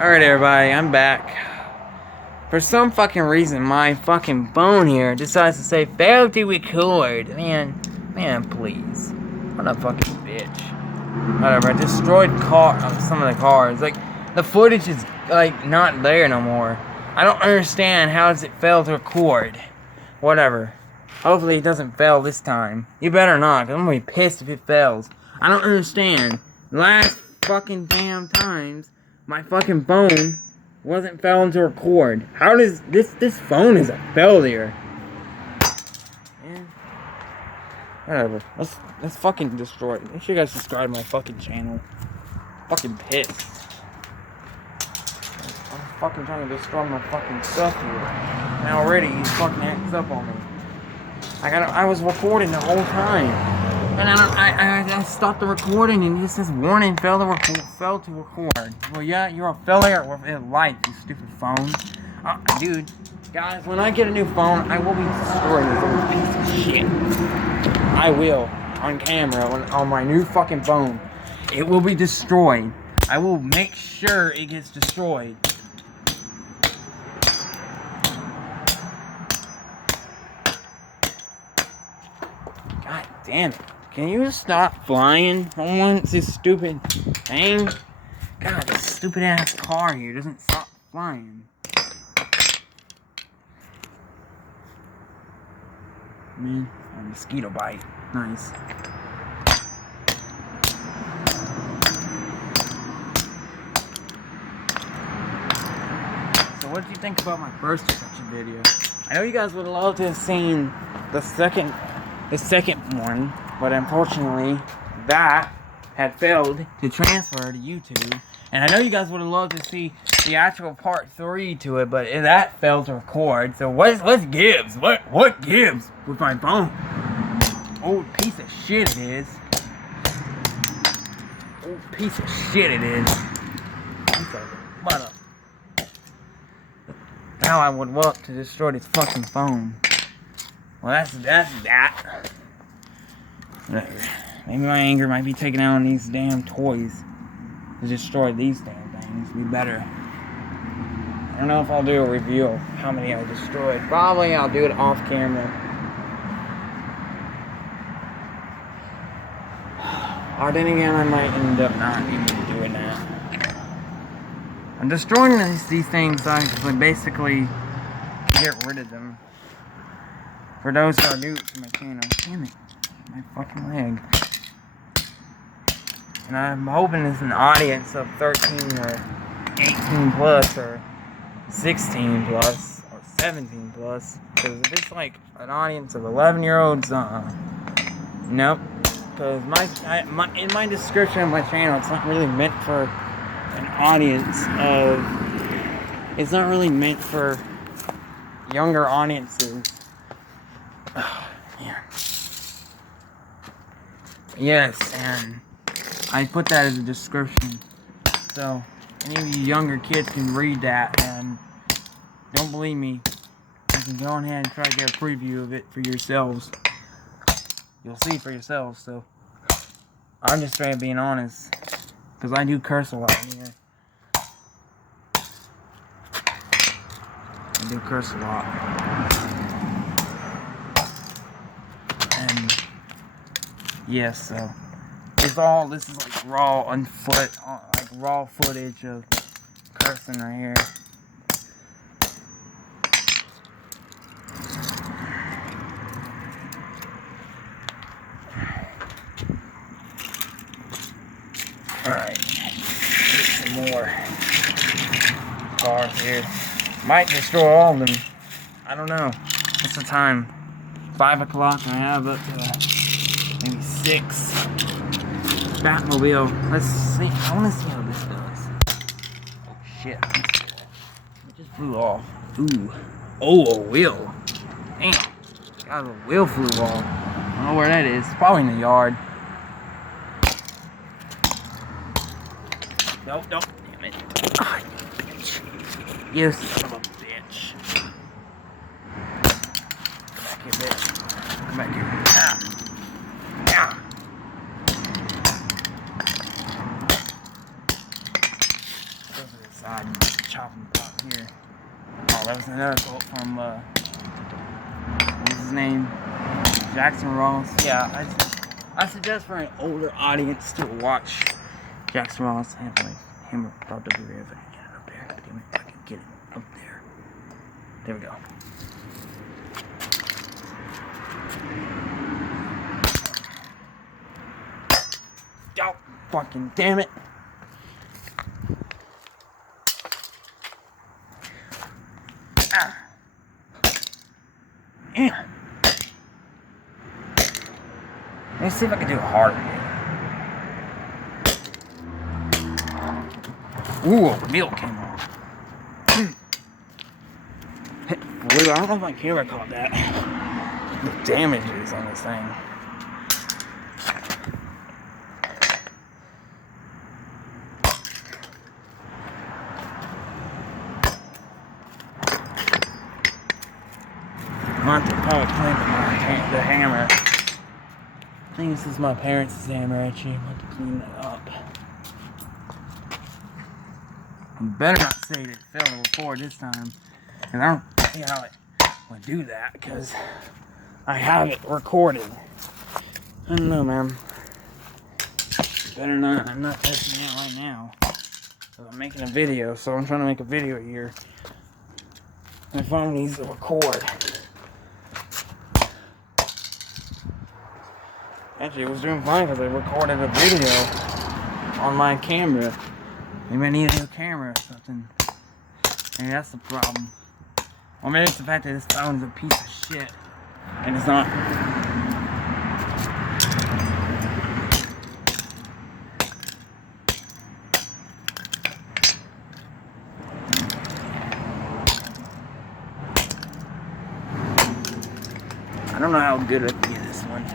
Alright everybody, I'm back. For some fucking reason, my fucking phone here decides to say failed to record. Man, please. What a fucking bitch. Whatever, I destroyed some of the cars. Like, the footage is, like, not there no more. I don't understand how does it fail to record. Whatever. Hopefully it doesn't fail this time. You better not, because I'm gonna be pissed if it fails. I don't understand. Last fucking damn times, my fucking phone wasn't failing to record. How does this phone is a failure? Man. Whatever. Let's fucking destroy it. Make sure you guys subscribe to my fucking channel. Fucking pissed. I'm fucking trying to destroy my fucking stuff here. And already he's fucking acts up on me. I was recording the whole time. And I stopped the recording and it says warning, fail to record. Well, yeah, you're a failure in life, you stupid phone. Dude, guys, when I get a new phone, I will be destroying this little piece of shit. I will, on camera, on my new fucking phone. It will be destroyed. I will make sure it gets destroyed. God damn it. Can you just stop flying for once, this stupid thing? God, this stupid ass car here doesn't stop flying. Man, a mosquito bite. Nice. So what did you think about my first destruction video? I know you guys would love to have seen the second one, but unfortunately, that had failed to transfer to YouTube. And I know you guys would have loved to see the actual part 3 to it, but that failed to record. So what gives? What gives with my phone? Old piece of shit it is. Old piece of shit it is. Now I would love to destroy this fucking phone. Well, that's that. Maybe my anger might be taken out on these damn toys. To destroy these damn things. Be better. I don't know if I'll do a review of how many I destroyed. Probably I'll do it off camera. Or then again, I might end up not even doing that. I'm destroying these things so I can basically get rid of them. For those who are new to my channel. Damn it. My fucking leg. And I'm hoping it's an audience of 13 or 18 plus or 16 plus or 17 plus. Because if it's like an audience of 11-year-olds, nope. Because in my description of my channel, it's not really meant for an audience of. It's not really meant for younger audiences. Oh, man. Yes, and I put that as a description, so any of you younger kids can read that, and don't believe me, you can go ahead and try to get a preview of it for yourselves. You'll see for yourselves, so I'm just straight up being honest, because I do curse a lot in here. I do curse a lot. And yes, so this is like raw footage of cursing right here. Alright, get some more cars here. Might destroy all of them. I don't know. What's the time? 5 o'clock and I have up to maybe 6. Batmobile. Let's see. I want to see how this does. Oh shit. It just flew off. Ooh. Oh, a wheel. Damn. God, a wheel flew off. I don't know where that is. It's probably in the yard. Nope. Damn it. Ah, you bitch. You son of a bitch. Come back here, bitch. Come back here. Ah. outside and chopping pot here. Oh, that was another quote from, what's his name? Jackson Ross. Yeah, I suggest for an older audience to watch Jackson Ross. I have like him about to be if I can get it up there. Damn it, if I can get it up there. There we go. Oh, fucking damn it. Ah. Yeah. Let me see if I can do it harder here. Ooh, a meal came on. I don't know if my camera caught that. The damage is on this thing. I'm going to probably clean the hammer. I think this is my parents' hammer actually. I'm going to clean that up. I better not say that it fell to record this time. And I don't see how it would do that because I have it recorded. I don't know, man. Better not. I'm not testing it right now. I'm making a video, so I'm trying to make a video here. My phone needs to record. Actually, it was doing fine because I recorded a video on my camera. Maybe I need a new camera or something. Maybe that's the problem. Or maybe it's the fact that this phone is a piece of shit. And it's not. I don't know how good I can get this one.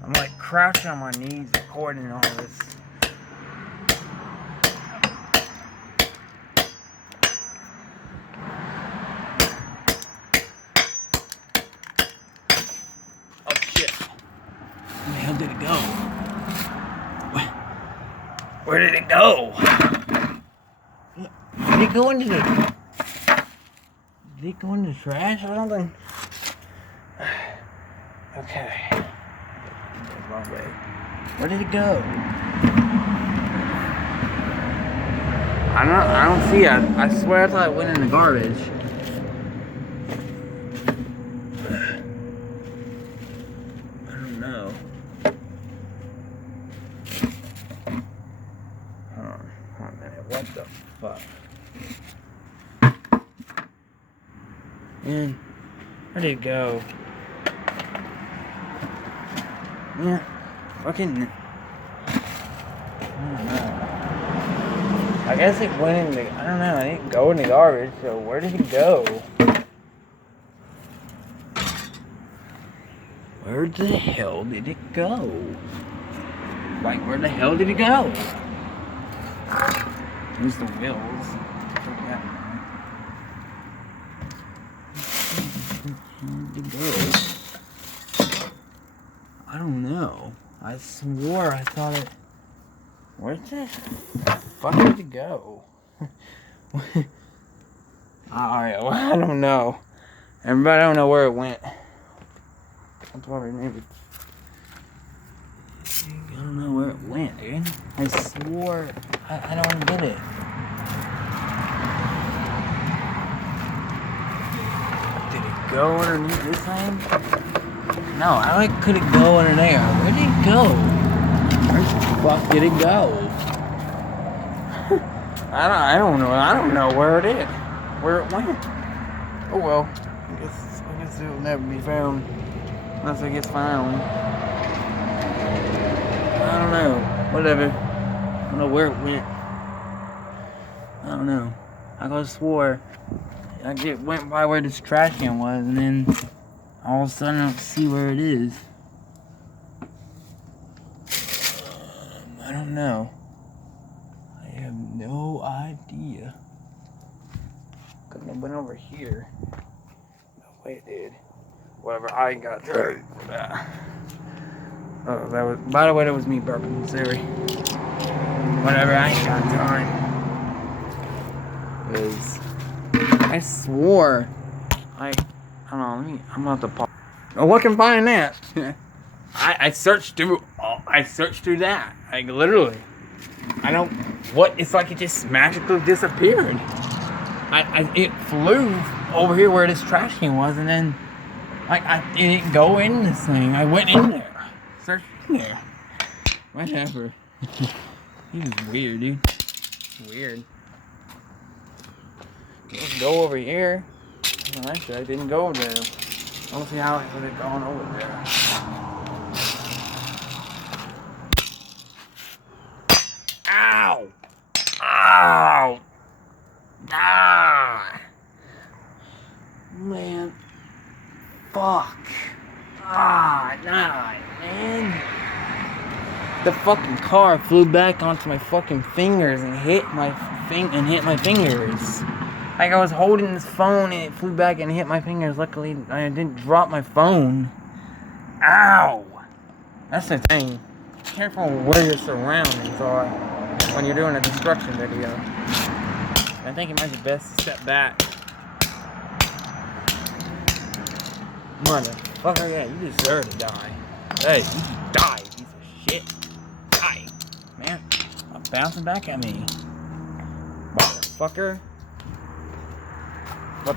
I'm like crouching on my knees recording all this. Oh shit. Where the hell did it go? Where did it go? Did it go into the... Did it go into the trash or something? Okay. Wrong way. Where did it go? I don't see it. I swear I thought it went in the garbage. I don't know. Hold on a minute. What the fuck? Man, where did it go? Yeah, fucking. I don't know. I guess it went in the. I don't know. It didn't go in the garbage. So where did it go? Where the hell did it go? Like, where the hell did it go? There's the wheels. Where did it go? I don't know. I swore I thought it... Where the fuck did it go? Alright, well, I don't know. Everybody don't know where it went. That's probably maybe... I don't know where it went, dude. I swore... I don't get it. Did it go underneath this thing? No, how could it go under there? Where did it go? Where the fuck did it go? I don't know. I don't know where it is. Where it went. Oh well. I guess it'll never be found unless it gets found. I don't know. Whatever. I don't know where it went. I don't know. I could have swore I just went by where this trash can was, and then all of a sudden I don't see where it is. I don't know. I have no idea. Couldn't have been over here. No way it did. Whatever, I ain't got time for that. Oh, that was. By the way, that was me burping. Sorry. Whatever, I ain't got time. Cause I swore hold on, I'm about to pause. Oh, what can find that? I searched through that. Like, literally. I don't, it's like it just magically disappeared. It flew over here where this trash can was, and then, like, it didn't go in this thing. I went in there. Searched in there. Whatever. He was weird, dude. Weird. Let's go over here. Well, actually, I didn't go there. I don't see how I would have gone over there. Ow! Ow! Ah! Man. Fuck. Ah, nah, man. The fucking car flew back onto my fucking fingers and hit my fingers. Like, I was holding this phone and it flew back and hit my fingers. Luckily, I didn't drop my phone. Ow! That's the thing. Careful where your surroundings are when you're doing a destruction video. I think it might be best to step back. Motherfucker, yeah, you deserve to die. Hey, you just die, piece of shit. Die. Man, I'm bouncing back at me. Motherfucker. What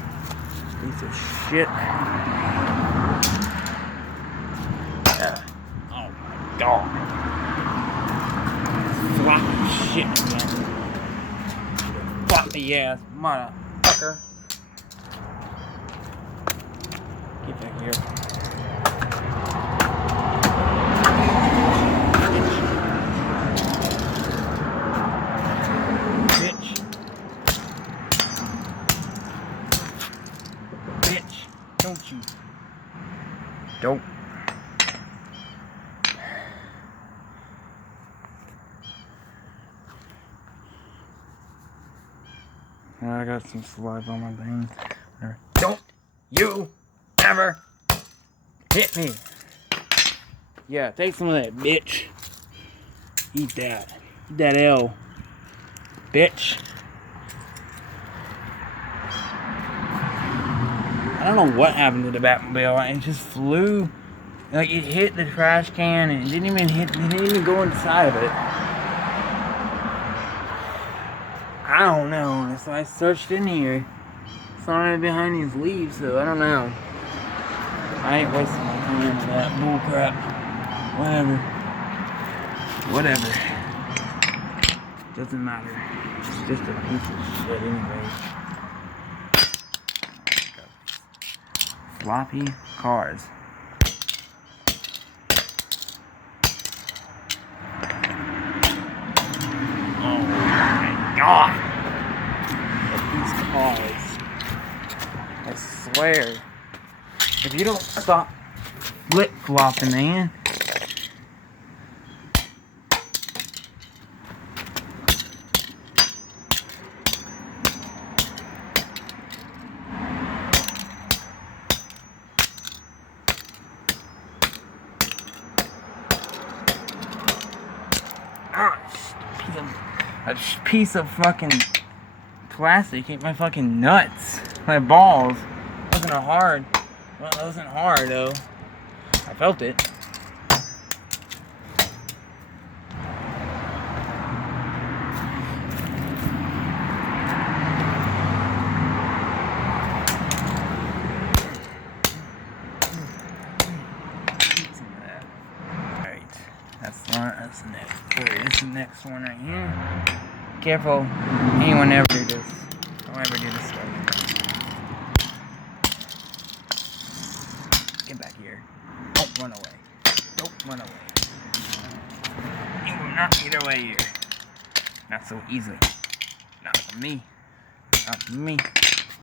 piece of shit. Yeah. Oh my god. Floppy shit again. Floppy ass motherfucker. Get back here. Don't you? Don't. I got some saliva on my thing. Don't you ever hit me. Yeah, take some of that, bitch. Eat that. Eat that L. Bitch. I don't know what happened to the Batmobile. It just flew. Like, it hit the trash can and it didn't even go inside of it. I don't know. So I searched in here. It's not right behind these leaves, so I don't know. I ain't wasting my time with that bull crap. Whatever. Doesn't matter. It's just a piece of shit anyway. Floppy cars. Oh my god! These cars. I swear. If you don't stop flip-flopping, man. A piece of fucking plastic hit my fucking nuts. My balls. Wasn't hard. Well, it wasn't hard though. I felt it. That's the next one right here. Careful, anyone ever do this. Don't ever do this stuff. Get back here. Don't run away. Don't run away. You will not get away here. Not so easily. Not from me. me.